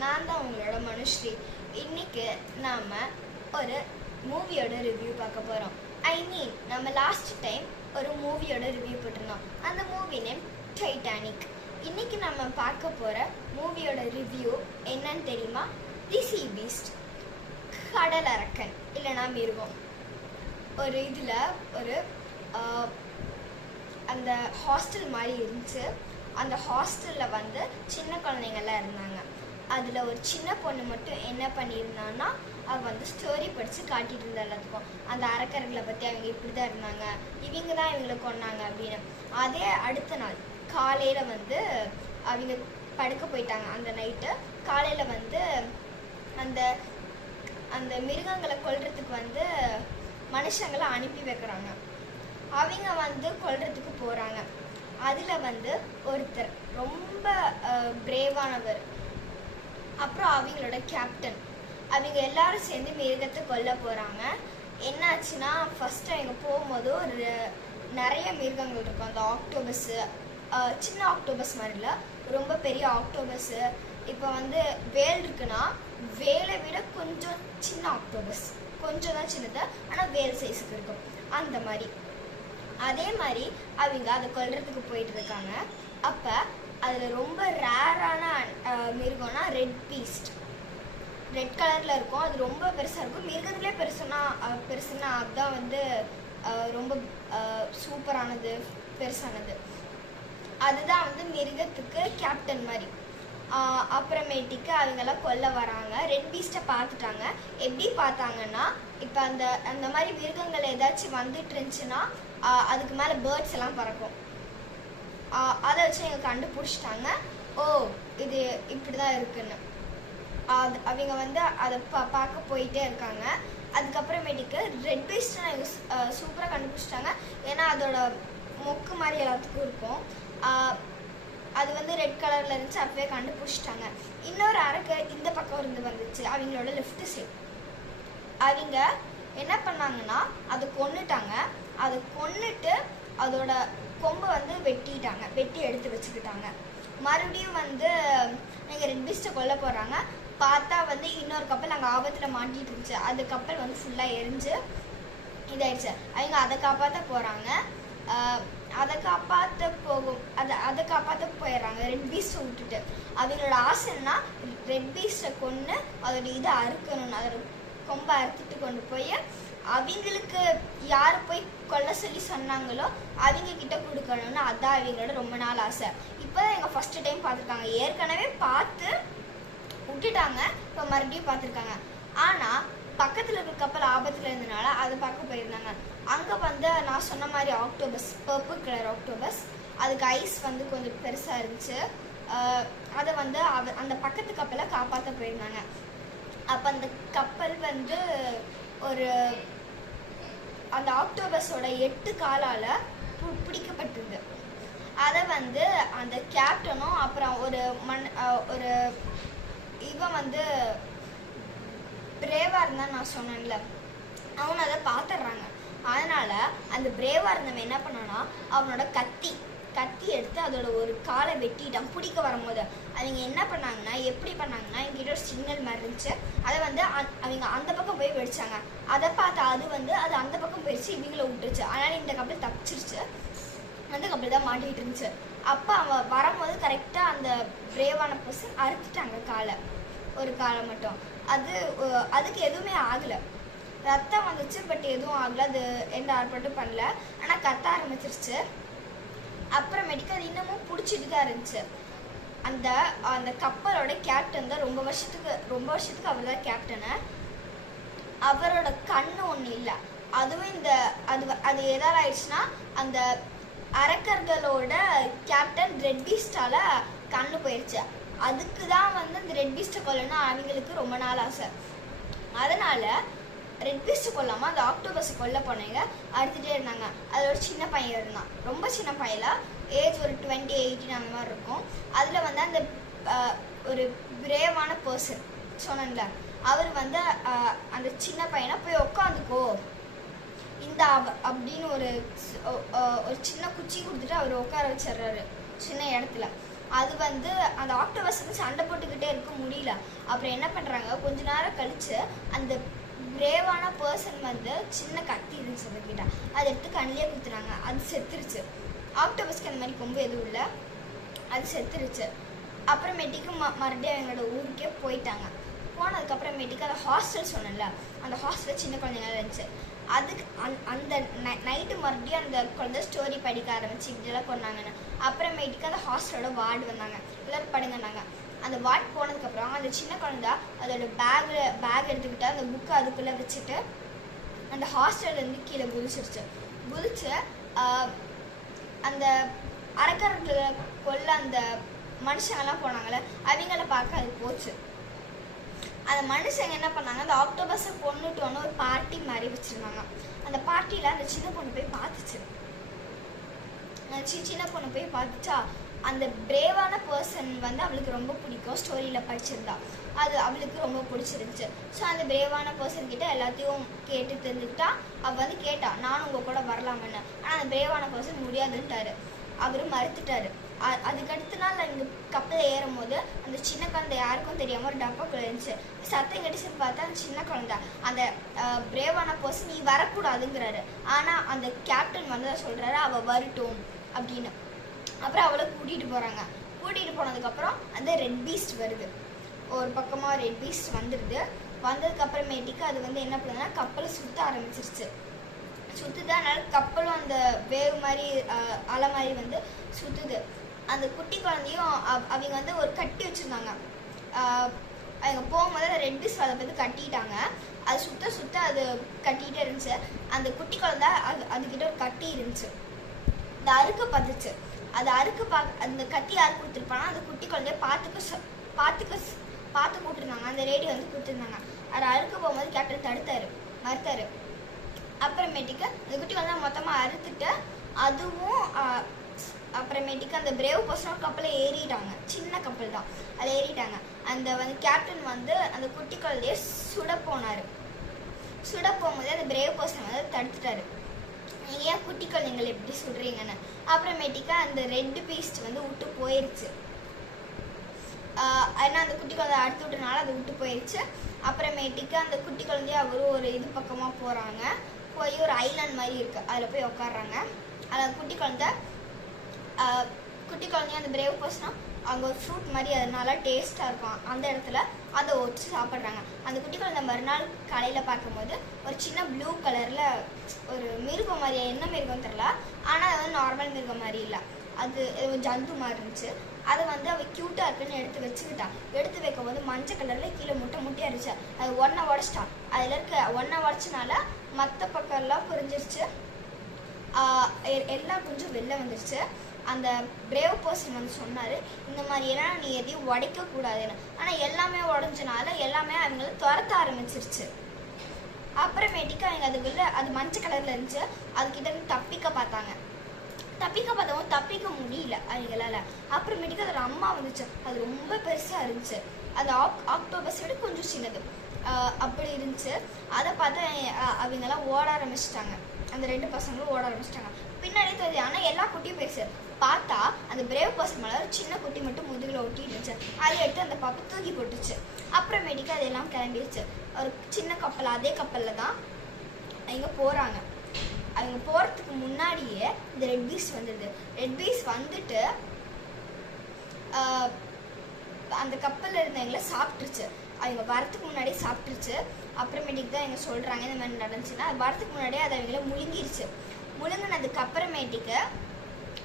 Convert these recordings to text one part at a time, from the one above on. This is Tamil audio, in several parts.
நான் தான் உங்களோட மனுஸ்ரீ. இன்னைக்கு நாம் ஒரு மூவியோட ரிவ்யூ பார்க்க போகிறோம். நம்ம லாஸ்ட் டைம் ஒரு மூவியோட ரிவ்யூ போட்டிருந்தோம். அந்த மூவி நேம் டைட்டானிக். இன்னைக்கு நம்ம பார்க்க போகிற மூவியோட ரிவ்யூ என்னன்னு தெரியுமா? தி சீ பீஸ்ட், கடல் அரக்கன் இல்லைனா மிருகம். ஒரு இதில் ஒரு அந்த ஹாஸ்டல் மாதிரி இருந்துச்சு. அந்த ஹாஸ்டலில் சின்ன குழந்தைங்கள்லாம் இருந்தாங்க. அதில் ஒரு சின்ன பொண்ணு மட்டும் என்ன பண்ணியிருந்தான்னா, அவள் ஸ்டோரி படித்து காட்டிகிட்டு இருந்தா எல்லாத்துக்கும். அந்த அரக்கர்களை பற்றி அவங்க இப்படி தான் இருந்தாங்க, இவங்க தான் இவங்களை கொன்னாங்க அப்படின்னு. அதே அடுத்த நாள் காலையில் அவங்க படுக்க போயிட்டாங்க. அந்த நைட்டு காலையில் அந்த அந்த மிருகங்களை கொல்றதுக்கு மனுஷங்களை அனுப்பி வைக்கிறாங்க. அவங்க கொல்றதுக்கு போகிறாங்க. அதில் ஒருத்தர் ரொம்ப பிரேவானவர், அப்புறம் அவங்களோட கேப்டன், அவங்க எல்லாரும் சேர்ந்து மிருகத்தை கொல்ல போகிறாங்க. என்னாச்சுன்னா, ஃபஸ்ட்டு அவங்க போகும்போது நிறைய மிருகங்கள் இருக்கும். அந்த ஆக்டோபஸ்ஸு, சின்ன ஆக்டோபஸ் மாதிரி இல்லை, ரொம்ப பெரிய ஆக்டோபஸ்ஸு. இப்போ வேல் இருக்குன்னா வேலை விட கொஞ்சம் சின்ன ஆக்டோபஸ், கொஞ்சம் தான் சின்னது, ஆனால் வேல் சைஸுக்கு இருக்கும். அந்த மாதிரி அதே மாதிரி அவங்க அதை கொல்றதுக்கு போயிட்டு இருக்காங்க. அப்போ அதில் ரொம்ப ரேரான மிருகம்னா ரெட் பீஸ்ட். ரெட் கலரில் இருக்கும். அது ரொம்ப பெருசாக இருக்கும். மிருகத்துலேயே பெருசுன்னா அதுதான் ரொம்ப சூப்பரானது, பெருசானது. அதுதான் மிருகத்துக்கு கேப்டன் மாதிரி. அப்புறமேட்டுக்கு அவங்கெல்லாம் கொல்ல வராங்க. ரெட் பீஸ்ட்டை பார்த்துட்டாங்க. எப்படி பார்த்தாங்கன்னா, இப்போ அந்த மாதிரி மிருகங்கள் ஏதாச்சும் வந்துட்டு இருந்துச்சுன்னா அதுக்கு மேலே பேர்ட்ஸ் எல்லாம் பறக்கும். அதை வச்சு எங்க கண்டுபிடிச்சிட்டாங்க, ஓ இது இப்படி தான் இருக்குன்னு. அவங்க அதை பார்க்க போயிட்டே இருக்காங்க. அதுக்கப்புறமேட்டுக்கு ரெட் பீஸ்ட்டை அவங்க சூப்பராக கண்டுபிடிச்சிட்டாங்க. ஏன்னா அதோட மொக்கு மாதிரி எல்லாத்துக்கும் இருக்கும். அது ரெட் கலரில் இருந்துச்சு. அப்பவே கண்டுபிடிச்சிட்டாங்க. இன்னொரு அரக்கை இந்த பக்கம் வந்துச்சு, அவங்களோட லெஃப்ட் சைட். அவங்க என்ன பண்ணாங்கன்னா, அதை கொன்னுட்டாங்க. அதை கொன்னுட்டு அதோட கொம்பை வெட்டிட்டாங்க, வெட்டி எடுத்து வச்சுக்கிட்டாங்க. மறுபடியும் நீங்கள் ரெட் பீஸ்ட்டை கொல்ல போகிறாங்க. பார்த்தா இன்னொரு கப்பல் அங்கே ஆபத்தில் மாட்டிகிட்டு இருந்துச்சு. அந்த கப்பல் ஃபுல்லாக எரிஞ்சு இதாயிடுச்சு. அவங்க அதை காப்பாற்ற போகிறாங்க. அதை காப்பாற்ற போயிடுறாங்க ரெட் பீஸ்ட்டை விட்டுட்டு. அவங்களோட ஆசைன்னா ரெட் பீஸ்ட்டை கொன்று அதோட இதை அறுக்கணும்னு, அதோட கொம்பை அறுத்துட்டு கொண்டு போய் அவங்களுக்கு யார் போய் கொல்ல சொல்லி சொன்னாங்களோ அவங்க கிட்ட கொடுக்கணும்னு. அதான் அவங்களோட ரொம்ப நாள் ஆசை. இப்போதான் எங்கள் ஃபஸ்ட்டு டைம் பார்த்துருக்காங்க. ஏற்கனவே பார்த்து விட்டுட்டாங்க, இப்போ மறுபடியும் பார்த்துருக்காங்க. ஆனால் பக்கத்தில் இருக்கிற கப்பல் ஆபத்தில் இருந்தனால அதை பார்க்க போயிருந்தாங்க. அங்கே நான் சொன்ன மாதிரி ஆக்டோபஸ், பர்பிள் கலர் ஆக்டோபஸ், அதுக்கு ஐஸ் கொஞ்சம் பெருசாக இருந்துச்சு. அதை அந்த பக்கத்து கப்பலை காப்பாற்ற போயிருந்தாங்க. அப்போ அந்த கப்பல் ஒரு அந்த ஆக்டோபஸோட 8 காலால் பிடிக்கப்பட்டிருது. அதை அந்த கேப்டனும் அப்புறம் ஒரு இவன் பிரேவாக இருந்தான்னு நான் சொன்னேன்ல, அவனை அதை பார்த்துடுறாங்க. அதனால் அந்த பிரேவாக இருந்தவன் என்ன பண்ணான்னா, அவனோட கத்தி எடுத்து அதோட ஒரு காலை வெட்டிட்டான் பிடிக்க வரும்போது. அவங்க என்ன பண்ணாங்கன்னா, எப்படி பண்ணாங்கன்னா, எங்கிட்ட ஒரு சிக்னல் மாதிரி இருந்துச்சு. அதை அவங்க அந்த பக்கம் போய் வெடிச்சாங்க. அதை பார்த்து அது அந்த பக்கம் போயிடுச்சு, இவங்கள விட்டுருச்சு. அதனால் இந்த கப்பல் தப்பிச்சிருச்சு. அந்த கப்பல் தான் மாட்டிகிட்டு இருந்துச்சு. அப்போ அவன் வரும்போது கரெக்டாக அந்த பிரேவான பர்சன் அறுத்துட்டாங்க ஒரு காலை மட்டும். அதுக்கு எதுவுமே ஆகலை. ரத்தம் வந்துச்சு, பட் எதுவும் ஆகலை. அது எந்த ஆர்ப்பாட்டும் பண்ணல. ஆனால் கத்த ஆரம்பிச்சிருச்சு. அப்புறமேட்டுக்கு அது இன்னமும் பிடிச்சிட்டு தான் இருந்துச்சு. அந்த கப்பலோட கேப்டன் தான் ரொம்ப வருஷத்துக்கு அவர் தான் கேப்டனு. அவரோட கண்ணு ஒன்று இல்லை. அதுவும் அது எதால் ஆயிடுச்சுன்னா, அந்த அரக்கர்களோட கேப்டன் ரெட் பீஸ்டால கண்ணு போயிடுச்சு. அதுக்கு தான் அந்த ரெட் பீஸ்ட்டை கொல்லணும் அவங்களுக்கு ரொம்ப நாள் ஆசை. அதனால ரெட் பீஸ்ட்டை கொல்லாமல் அந்த ஆக்டோபஸை கொல்ல போனவங்க அறுத்துட்டே இருந்தாங்க. அது ஒரு சின்ன பையன் இருந்தான், ரொம்ப சின்ன பையல, ஏஜ் ஒரு 20-18 அந்த மாதிரி இருக்கும். அதில் அந்த ஒரு பிரேவான பர்சன் சொன்னேன்ல, அவர் அந்த சின்ன பையனை போய் உட்காந்துக்கோ இந்த அப்படின்னு ஒரு சின்ன குச்சி கொடுத்துட்டு அவர் உட்கார வச்சிடுறாரு சின்ன இடத்துல. அது வந்து அந்த ஆக்டோபஸ் வந்து சண்டை போட்டுக்கிட்டே இருக்க முடியல. அப்புறம் என்ன பண்ணுறாங்க, கொஞ்ச நேரம் கழித்து அந்த பிரேவான பர்சன் வந்து சின்ன கத்தி இருந்துச்சு அவர்கிட்ட, அதை எடுத்து கண்ணிலே குத்துறாங்க. அது செத்துருச்சு. ஆக்டோபஸ்க்கு அந்த மாதிரி கொம்பு எதுவும் இல்லை, அது செத்துருச்சு. அப்புறமேட்டுக்கு மறுபடியும் அவங்களோட ஊருக்கே போயிட்டாங்க. போனதுக்கப்புறமேட்டுக்கு அந்த ஹாஸ்டல் சொன்னல, அந்த ஹாஸ்டலில் சின்ன குழந்தைங்க இருந்துச்சு. அதுக்கு அந்த நைட்டு மறுபடியும் அந்த குழந்தை ஸ்டோரி படிக்க ஆரம்பிச்சு இப்படியெல்லாம் கொண்டாங்கன்னு. அப்புறமேட்டுக்கு அந்த ஹாஸ்டலோட வார்டு வந்தாங்க, எல்லோரும் படுங்கன்னாங்க. அந்த வார்டு போனதுக்கப்புறம் அந்த சின்ன குழந்தை அதோட பேக் எடுத்துக்கிட்டு அந்த புக்கை அதுக்குள்ளே வச்சுட்டு அந்த ஹாஸ்டல்லேருந்து கீழே குதிச்சு அந்த அரக்கர்களை கொல்ல அந்த மனுஷங்கள்லாம் போனாங்கள்ல, அவங்கள பார்க்க அது போச்சு. அந்த மனுஷங்க என்ன பண்ணாங்க, அந்த ஆக்டோபஸை கொண்டுட்டோன்னு ஒரு பார்ட்டி மாதிரி வச்சுருந்தாங்க. அந்த பார்ட்டியில் அந்த சின்ன பொண்ணு போய் பார்த்துச்சு. சின்ன பொண்ணு போய் பார்த்துச்சா, அந்த பிரேவான பர்சன் வந்து அவளுக்கு ரொம்ப பிடிக்கும், ஸ்டோரியில் படிச்சிருந்தா, அது அவளுக்கு ரொம்ப பிடிச்சிருந்துச்சு. ஸோ அந்த பிரேவான பர்சன் கிட்ட எல்லாத்தையும் கேட்டு தெரிஞ்சுக்கிட்டா. அவள் வந்து கேட்டா, நானும் உங்கள் கூட வரலாமன்னு. ஆனால் அந்த பிரேவான பர்சன் முடியாதுன்ட்டாரு, அவரும் மறுத்துட்டாரு. அதுக்கடுத்த நாள் இங்கே கப்பலில் ஏறும் போது அந்த சின்ன குழந்தை யாருக்கும் தெரியாமல் ஒரு டப்பாக்குள்ள இருந்துச்சு. சத்தம் கடிச்சு பார்த்தா அந்த சின்ன குழந்தை அந்த பிரேவான பர்சன் நீ வரக்கூடாதுங்கிறாரு. ஆனால் அந்த கேப்டன் வந்து சொல்கிறாரு அவள் வரட்டும் அப்படின்னு. அப்புறம் அவளை கூட்டிகிட்டு போகிறாங்க. கூட்டிகிட்டு போனதுக்கப்புறம் அந்த ரெட் பீஸ்ட் வருது. ஒரு பக்கமாக ரெட் பீஸ்ட் வந்துடுது. வந்ததுக்கப்புறமேட்டுக்கு அது வந்து என்ன பண்ணுதுன்னா கப்பலை சுற்ற ஆரம்பிச்சிருச்சு. சுற்றுது. அதனால கப்பலும் அந்த வேவ் மாதிரி அலை மாதிரி வந்து சுற்றுது. அந்த குட்டி குழந்தையும் அவங்க வந்து ஒரு கட்டி வச்சுருந்தாங்க. அவங்க போகும்போது அந்த ரெட் பீஸ்ட் அதை பற்றி கட்டிட்டாங்க. அது சுற்ற அது கட்டிகிட்டே இருந்துச்சு. அந்த குட்டி குழந்தை அதுக்கிட்ட ஒரு கட்டி இருந்துச்சு. அந்த அறுக்க பார்த்துச்சு. அது அறுக்க அந்த கத்தி யார் கொடுத்துருப்பானா, அந்த குட்டி குழந்தைய பார்த்து கூப்பிட்டுருந்தாங்க. அந்த ரேடியோ வந்து கொடுத்துருந்தாங்க. அதை அறுக்க போகும்போது கேப்டன் மறுத்தாரு. அப்புறமேட்டுக்கு அந்த குட்டி குழந்தை மொத்தமாக அறுத்துட்டு அதுவும் அப்புறமேட்டுக்கு அந்த பிரேவ் பர்சன் கப்பலை ஏறிட்டாங்க. சின்ன கப்பல் தான், அதில் ஏறிட்டாங்க. அந்த வந்து கேப்டன் வந்து அந்த குட்டி குழந்தைய சுட போகும்போது அந்த பிரேவ் பர்சன் வந்து தடுத்துட்டாரு. ஏன் குட்டி குழந்தைங்களை எப்படி சுடுறீங்கன்னு. அப்புறமேட்டுக்கு அந்த ரெட் பீஸ்ட் வந்து விட்டு போயிடுச்சு. ஏன்னா அந்த குட்டி குழந்தை அடுத்து விட்டனால அதை விட்டு போயிடுச்சு. அப்புறமேட்டுக்கு அந்த குட்டி குழந்தைய அவரும் ஒரு இது பக்கமாக போகிறாங்க. போய் ஒரு ஐலாண்ட் மாதிரி இருக்குது, அதில் போய் உட்காடுறாங்க. அதில் குட்டி குழந்தைய அந்த பிரேவ் பர்சனாக அங்கே ஒரு ஃப்ரூட் மாதிரி அது நல்லா டேஸ்ட்டாக இருக்கும், அந்த இடத்துல அதை வச்சு சாப்பிட்றாங்க. அந்த குட்டி குழந்தை மறுநாள் காலையில் பார்க்கும்போது ஒரு சின்ன ப்ளூ கலரில் ஒரு மிருகம் மாதிரி, என்ன மிருகம் தெரியல, ஆனால் அது வந்து நார்மல் மிருகம் மாதிரி இல்லை, அது ஜந்து மாதிரி இருந்துச்சு. அதை வந்து அவள் க்யூட்டாக இருக்குன்னு எடுத்து வைக்கும் போது மஞ்சள் கலரில் கீழே முட்டையாக இருந்துச்சு. அது ஒன்றை உடச்சிட்டா. அதில் இருக்க ஒன்றை உடச்சினால மற்ற பக்கம்லாம் புரிஞ்சிருச்சு. எல்லாம் கொஞ்சம் வெளில வந்துருச்சு. அந்த பிரேவ் பர்சன் வந்து சொன்னார், இந்த மாதிரி எல்லாம் நீ எதையும் உடைக்கக்கூடாதுன்னு. ஆனால் எல்லாமே உடஞ்சனால எல்லாமே அவங்கள துரத்த ஆரம்பிச்சிருச்சு. அப்புறமேட்டுக்கு அவங்க அதுக்குள்ள அது மஞ்சள் கலரில் இருந்துச்சு. அதுக்கிட்ட இருந்து தப்பிக்க பார்த்தவங்க தப்பிக்க முடியல அவங்களால. அப்புறமேட்டுக்கு அதோட அம்மா வந்துச்சு. அது ரொம்ப பெருசாக இருந்துச்சு. அந்த ஆக்டோபஸ் விட கொஞ்சம் சின்னது அப்படி இருந்துச்சு. அதை பார்த்து அவங்கெல்லாம் ஓட ஆரம்பிச்சிட்டாங்க. அந்த 2 பசங்களும் ஓட ஆரம்பிச்சிட்டாங்க. பின்னாடி தெரியுது. ஆனால் எல்லா குட்டியும் பெருசு. பார்த்தா அந்த பிரேவ் பர்சன் மேலே ஒரு சின்ன குட்டி மட்டும் முதுகில் ஒட்டிட்டு இருந்துச்சு. அதை எடுத்து அந்த பாப்பா தூக்கி போட்டுச்சு. அப்புறமேட்டுக்கு அதெல்லாம் கிளம்பிடுச்சு. ஒரு சின்ன கப்பல், அதே கப்பலில் தான் அவங்க போகிறாங்க. அவங்க போகிறதுக்கு முன்னாடியே இந்த ரெட் பீஸ்ட் வந்துடுது. ரெட் பீஸ்ட் வந்துட்டு அந்த கப்பலில் இருந்தவங்களை சாப்பிட்டுருச்சு. அவங்க வரத்துக்கு முன்னாடியே சாப்பிட்டுருச்சு. அப்புறமேட்டுக்கு தான் அவங்க சொல்கிறாங்க இந்த மாதிரி நடந்துச்சுன்னா. வரத்துக்கு முன்னாடியே அதை அவங்கள முழுங்கினதுக்கு அப்புறமேட்டுக்கு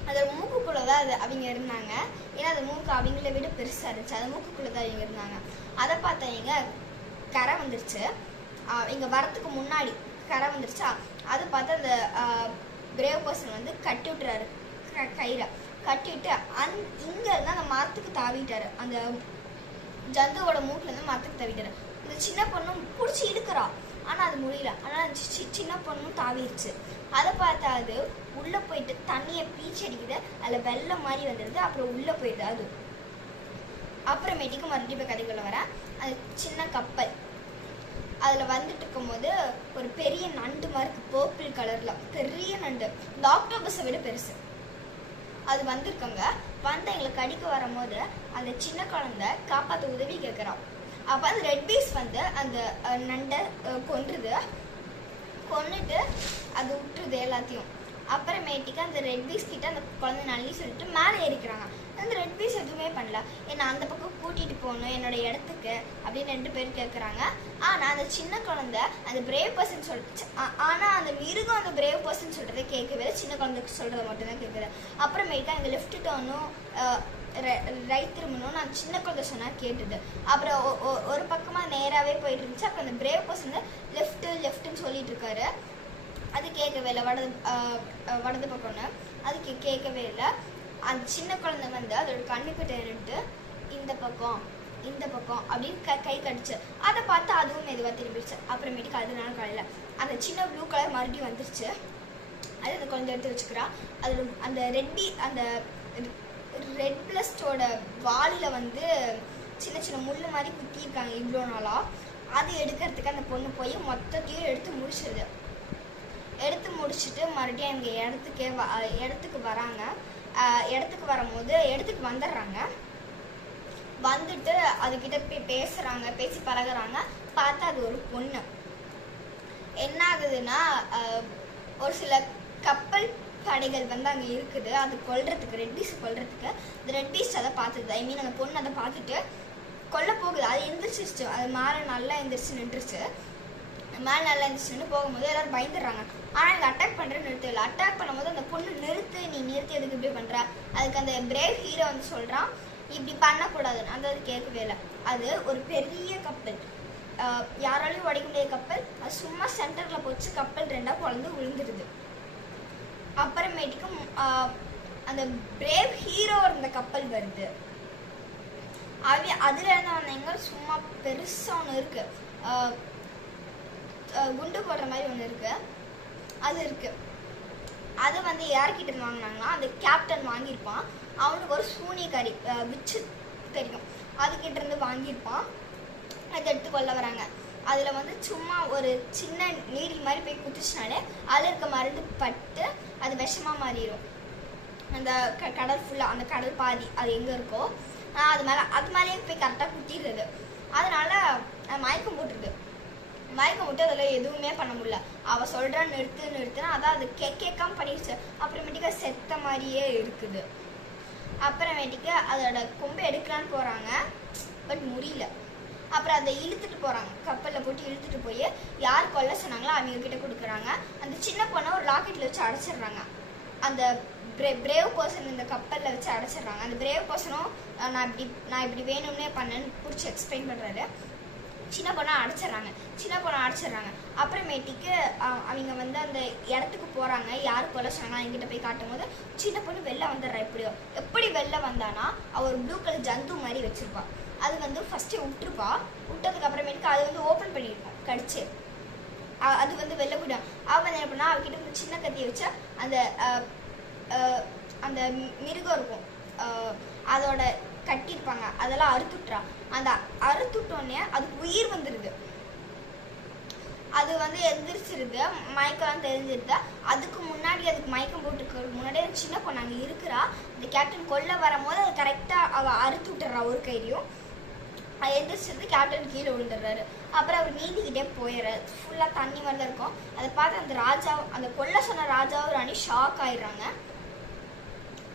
அதோட மூக்குக்குள்ளே தான் அவங்க இருந்தாங்க. ஏன்னா அந்த மூக்கு அவங்கள விட பெருசாக இருந்துச்சு. அந்த மூக்குக்குள்ளே தான் அவங்க இருந்தாங்க. அதை பார்த்தவங்க கரை வந்துருச்சு. இங்கே வரத்துக்கு முன்னாடி கரை வந்துருச்சா. அதை பார்த்து அந்த பிரேவ் பர்சன் வந்து கட்டி விட்டுறாரு. கயிறை கட்டி விட்டு இங்கே இருந்து அந்த மரத்துக்கு தாவிட்டாரு. அந்த ஜந்துவோட மூக்கிலேருந்து மரத்துக்கு தாவிட்டாரு. இந்த சின்ன பொண்ணும் பிடிச்சி இழுக்கிறா, ஆனால் அது முடியல. ஆனால் சின்ன பொண்ணும் தாவிடுச்சு. அதை பார்த்தா அது உள்ளே போயிட்டு தண்ணியை பீச்சி அடிக்குது. அதில் வெள்ளம் மாதிரி வந்துடுது. அப்புறம் உள்ளே போயிடுது. அது அப்புறமேட்டுக்கு மறுபடியும் போய் கதைக்குள்ள வரேன். அது சின்ன கப்பல் அதில் வந்துட்டு இருக்கும்போது ஒரு பெரிய நண்டு மாதிரி இருக்குது, பர்பிள் கலரில் பெரிய நண்டு. இந்த ஆக்டோபஸை விட பெருசு. அது வந்திருக்காங்க. வந்து எங்களை கடிக்க வரும்போது அந்த சின்ன குழந்தை காப்பாற்ற உதவி கேட்குறான். அப்போ அந்த ரெட் பீஸ் வந்து அந்த நண்டை கொன்றுட்டு அது விட்டுருது எல்லாத்தையும். அப்புறமேட்டுக்கு அந்த ரெட் பீஸ் கிட்ட அந்த குழந்தை நல்லி சொல்லிட்டு மேலே ஏறிக்கிறாங்க. அந்த ரெட் பீஸ் எதுவுமே பண்ணல. என்னை அந்த பக்கம் கூட்டிகிட்டு போகணும் என்னோட இடத்துக்கு அப்படின்னு 2 பேர் கேட்குறாங்க. ஆனால் அந்த சின்ன குழந்தை அந்த பிரேவ் பர்சன் சொல்லிச்சு. ஆனால் அந்த மிருகம் அந்த பிரேவ் பர்சன் சொல்கிறத கேட்கவே, சின்ன குழந்தைக்கு சொல்கிறத மட்டும்தான் கேட்குது. அப்புறமேட்டுக்கு அங்கே லெஃப்ட் டர்னும் ரைட் திரும்பணும்னு அந்த சின்ன குழந்தை சொன்னால் கேட்டுது. அப்புறம் ஒரு பக்கமாக நேராகவே போயிட்டு இருந்துச்சு. அப்புறம் அந்த பிரேவ் பர்சன் லெஃப்ட்டுன்னு சொல்லிட்டு இருக்காரு. அது கேட்கவே இல்லை. வடது பக்கம்னு அது கேட்கவே இல்லை. அந்த சின்ன குழந்தை வந்து அதோட கண்ணுக்கிட்ட இருந்துட்டு இந்த பக்கம் அப்படின்னு கை கடிச்சு அதை பார்த்து அதுவும் மெதுவாக திரும்பிடுச்சு. அப்புறமேட்டுக்கு அதனால காலையில் அந்த சின்ன ப்ளூ கலர் மறுபடியும் வந்துருச்சு. அது அந்த குழந்தை எடுத்து வச்சுக்கிறா. அது அந்த அந்த ரெட் பிளஸ்டோட வாலில் வந்து சின்ன சின்ன முள் மாதிரி குத்தியிருக்காங்க இவ்வளோ நாளாக. அது எடுக்கிறதுக்கு அந்த பொண்ணு போய் மொத்தத்தையும் எடுத்து முடிச்சுட்டு மறுபடியும் அவங்க இடத்துக்கு வராங்க. இடத்துக்கு வரும்போது இடத்துக்கு வந்துடுறாங்க. வந்துட்டு அதுக்கிட்ட போய் பேசி பழகுறாங்க. பார்த்தா அது ஒரு பொண்ணு. என்ன ஆகுதுன்னா ஒரு சில கப்பல் படைகள் வந்து அங்கே இருக்குது. அது கொல்றதுக்கு ரெட் பீஸ் கொல்றதுக்கு இந்த ரெட் பீஸ் அதை பார்த்துது. ஐ மீன் அந்த பொண்ணு அதை பார்த்துட்டு கொல்ல போகுது. அது எந்திரிச்சிருச்சு. அது மேலே நல்லா எந்திரிச்சு நின்றுச்சு. மேலே நல்லா இருந்துச்சுன்னு போகும்போது எல்லாரும் பயந்துடுறாங்க. ஆனால் எனக்கு அட்டாக் பண்ணுறேன்னு நிறுத்தல. அட்டாக் பண்ணும்போது அந்த பொண்ணு நீ நிறுத்தி எதுக்கு இப்படி பண்ணுற? அதுக்கு அந்த பிரேவ் ஹீரோ வந்து சொல்கிறான் இப்படி பண்ணக்கூடாதுன்னு. அது கேட்கவே இல்லை. அது ஒரு பெரிய கப்பல், யாராலையும் உடைக்க முடியாத கப்பல். அது சும்மா சென்டரில் போச்சு. கப்பல் 2ஆக குழந்து விழுந்துடுது. அப்புறமேட்டுக்கும் அந்த பிரேவ் ஹீரோ இருந்த கப்பல் வருது. அதுல இருந்தவங்க சும்மா பெருசா ஒன்று இருக்கு, குண்டு போடுற மாதிரி ஒன்று இருக்கு. அது இருக்கு. அது வந்து யார்கிட்ட இருந்து வாங்கினாங்கன்னா அந்த கேப்டன் வாங்கியிருப்பான். அவனுக்கு ஒரு சூனியக்காரி விச்சு தெரியும், அதுக்கிட்ட இருந்து வாங்கியிருப்பான். அதை எடுத்து கொள்ள வராங்க. அதில் வந்து சும்மா ஒரு சின்ன நீடில் மாதிரி போய் குத்துச்சுனாலே அதில் இருக்க மருந்து பட்டு அது விஷமாக மாறிடும். அந்த கடல் ஃபுல்லாக, அந்த கடல் பாதி அது எங்கே இருக்கோ அது மேலேயே போய் கரெக்டாக குத்திடுறது. அதனால மயக்கம் போட்டுருது. மயக்கம் போட்டு அதில் எதுவுமே பண்ண முடியல. அவள் சொல்கிறா நிறுத்துனா அதான் அது கேட்காம பண்ணிடுச்சு. அப்புறமேட்டுக்கு செத்த மாதிரியே இருக்குது. அப்புறமேட்டுக்கு அதோட கொம்பை எடுக்கலான்னு போகிறாங்க, பட் முடியல. அப்புறம் அதை இழுத்துட்டு போகிறாங்க. கப்பலில் போட்டு இழுத்துட்டு போய் யார் கொல்ல சொன்னாங்களோ அவங்க கிட்ட கொடுக்குறாங்க. அந்த சின்ன பொண்ணை ஒரு லாக்கெட்டில் வச்சு அடைச்சிடுறாங்க. அந்த பிரேவ் பர்சன் இந்த கப்பலில் வச்சு அடைச்சிடுறாங்க. அந்த பிரேவ் பர்சனும் நான் இப்படி வேணும்னே பண்ணேன்னு பிடிச்சி எக்ஸ்பிளைன் பண்ணுறாரு. சின்ன பொண்ணை அடைச்சிடுறாங்க. அப்புறமேட்டுக்கு அவங்க வந்து அந்த இடத்துக்கு போகிறாங்க. யார் கொல்ல சொன்னாங்க என்கிட்ட போய் காட்டும் போது சின்ன பொண்ணு வெளில வந்துடுறா. எப்படி வெளில வந்தானா அவள் ஒரு ப்ளூ கலர் ஜந்து மாதிரி வச்சுருப்பாள். அது வந்து ஃபஸ்ட்டு விட்டதுக்கு அப்புறமேட்டுக்கு அது வந்து ஓப்பன் பண்ணியிருக்கோம் கடிச்சு. அது வந்து வெளில போயிடும். அவன் என்ன பண்ணா அவகிட்ட வந்து சின்ன கத்தியை வச்சா அந்த மிருகம் இருக்கும் அதோட கட்டியிருப்பாங்க, அதெல்லாம் அறுத்துட்றா. அந்த அறுத்துட்டோன்னே அதுக்கு உயிர் வந்துடுது. அது வந்து எந்திரிச்சிருது, மயக்கம் தெரிஞ்சிருது. அதுக்கு மயக்கம் போட்டுக்கிறதுக்கு முன்னாடியே சின்ன பொண்ணு அங்கே இருக்கிறா. இந்த கேப்டன் கொல்ல வரும்போது அது கரெக்டாக அவள் அறுத்து விட்டுறா ஒரு கையிலையும். அது எந்திரிச்சிருந்து கேப்டன் கீழே விழுந்துடுறாரு. அப்புறம் அவர் நீந்திக்கிட்டே போயிடுறாரு. ஃபுல்லாக தண்ணி மாதிரி தான் இருக்கும். அதை பார்த்து அந்த கொல்ல சொன்ன ராஜாவும் ராணி ஷாக் ஆயிடுறாங்க.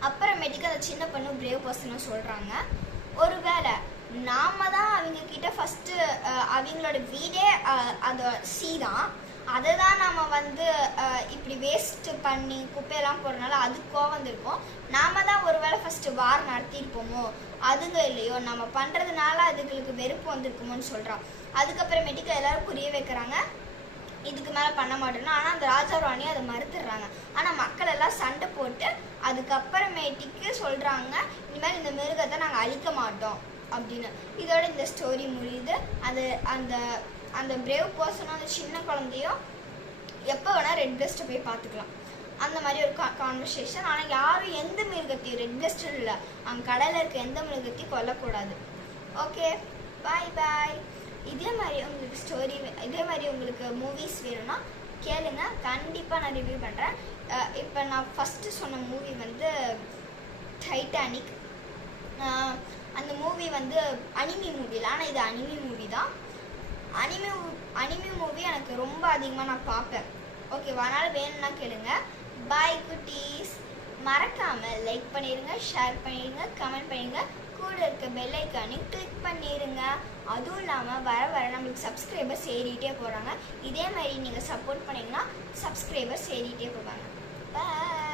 அப்புறமேட்டுக்கு அந்த சின்ன பொண்ணு பிரேவ் பர்சனும் சொல்கிறாங்க, ஒருவேளை நாம தான் அவங்க கிட்ட ஃபஸ்ட்டு அவங்களோட வீடே அந்த தான், அதை தான் நம்ம வந்து இப்படி வேஸ்ட்டு பண்ணி குப்பையெல்லாம் போடுறதுனால அதுக்கு கோவம் வந்திருக்கோம். நாம தான் ஒருவேளை ஃபஸ்ட்டு வார் நடத்தியிருப்போமோ, அதுங்க இல்லையோ நம்ம பண்ணுறதுனால அதுங்களுக்கு வெறுப்பு வந்திருக்குமோன்னு சொல்கிறான். அதுக்கப்புறமேட்டுக்கு எல்லாரும் புரிய வைக்கிறாங்க இதுக்கு மேலே பண்ண மாட்டோம்னா. ஆனால் அந்த ராஜா ராணி அதை மறுத்துடுறாங்க. ஆனால் மக்கள் எல்லாம் சண்டை போட்டு அதுக்கப்புறமேட்டுக்கு சொல்கிறாங்க இனிமேல் இந்த மிருகத்தை நாங்கள் அழிக்க மாட்டோம் அப்படின்னு. இதோட இந்த ஸ்டோரி முடியுது. அந்த அந்த பிரேவ் பர்சனும் அந்த சின்ன குழந்தையும் எப்போ வேணால் ரெட் பிளஸ்ட்டை போய் பார்த்துக்கலாம். அந்த மாதிரி ஒரு கான்வர்சேஷன். ஆனால் யாரும் எந்த மிருகத்தையும் ரெட் பிளஸ்ட் இல்லை, அங்கே கடலில் இருக்க எந்த மிருகத்தையும் கொல்லக்கூடாது. ஓகே, பாய். இதே மாதிரி உங்களுக்கு மூவிஸ் வேணும்னா கேளுங்க, கண்டிப்பாக நான் ரிவ்யூ பண்ணுறேன். இப்போ நான் ஃபஸ்ட்டு சொன்ன மூவி வந்து டைட்டானிக். வந்து அனிமி மூவியில், ஆனால் இது அனிமி மூவி தான். அனிமி மூவி எனக்கு ரொம்ப அதிகமாக நான் பார்ப்பேன். ஓகேவா, அதனால் வேணும்னா கேளுங்க. பாய் குட்டீஸ். மறக்காமல் லைக் பண்ணிடுங்க, ஷேர் பண்ணிடுங்க, கமெண்ட் பண்ணிடுங்க, கூட இருக்க பெல் ஐக்கானையும் கிளிக் பண்ணிடுங்க. அதுவும் இல்லாமல் வர வர நம்மளுக்கு சப்ஸ்கிரைபர்ஸ் ஏறிட்டே போகிறாங்க. இதே மாதிரி நீங்கள் சப்போர்ட் பண்ணிங்கன்னா சப்ஸ்கிரைபர்ஸ் ஏறிட்டே போவாங்க. பாய்.